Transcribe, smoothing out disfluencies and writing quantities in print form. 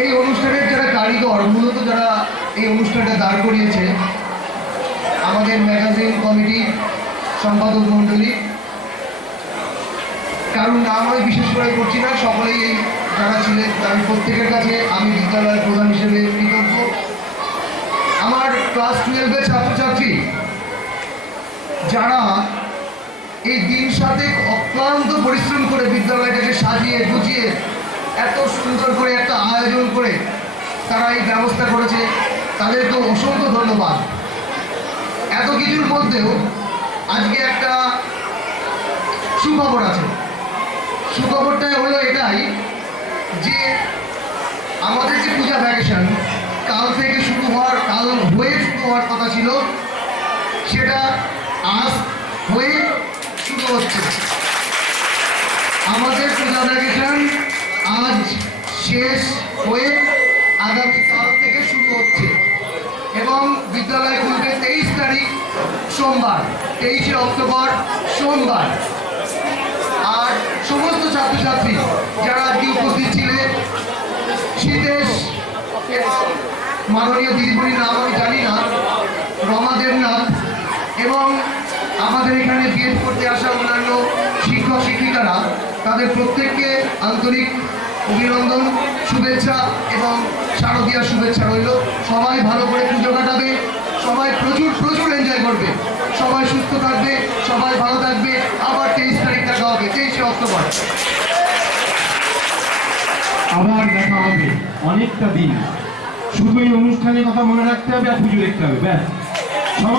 এই অনুষ্ঠানের যারা কারিগর, মূলত যারা এই অনুষ্ঠানটা দাঁড় করিয়েছে, আমাদের ম্যাগাজিন কমিটির সম্পাদক মণ্ডলী, কারণ নাম আমি বিশেষ করে করছি না, সকলেই এই যারা ছিলেন তাদের প্রত্যেকের কাছে আমি বিদ্যালয়ের প্রধান হিসেবে কৃতজ্ঞ। আমার ক্লাস 12-এর ছাত্রছাত্রী যারা এই দিন সাথে অক্লান্ত পরিশ্রম করে বিদ্যালয়টাকে সাজিয়ে গুছিয়ে এত সুন্দর করে একটা আয়োজন করে তারা এই ব্যবস্থা করেছে, তাদেরকে অসংখ্য ধন্যবাদ। এত কিছুর মধ্যেও আজকে একটা সুখবর আছে। সুখবরটা হলো এটাই যে আমাদের যে পূজা ভ্যাকেশন কাল হয়ে শুরু হওয়ার কথা ছিল, সেটা আজ হয়ে শুরু হচ্ছে। আমাদের পূজা ভ্যাকেশন আজ শেষ হয়ে আগামীকাল থেকে শুরু হচ্ছে এবং বিদ্যালয় খুলবে 23 তারিখ সোমবার, 23শে অক্টোবর সোমবার। আর সমস্ত ছাত্রছাত্রী যারা আজকে উপস্থিত ছিলেন, শীতেশ মাননীয় দিদিমণির নাম আমি জানি না, রমা দেবনাথ এবং আমাদের এখানে বিএড করতে আসা অন্যান্য শিক্ষক শিক্ষিকারা, তাদের প্রত্যেককে আন্তরিক অভিনন্দন, শুভেচ্ছা এবং শারদীয়ার শুভেচ্ছা রইল। সবাই ভালো করে পুজো কাটাবে, সবাই প্রচুর এনজয় করবে, সবাই সুস্থ থাকবে, সবাই ভালো থাকবে। আবার 23 তারিখ দেখা হবে, 23শে অক্টোবর আবার দেখা হবে। অনেকটা দিন শুধু এই অনুষ্ঠানের কথা মনে রাখতে হবে আর পুজো দেখতে হবে, ব্যাস।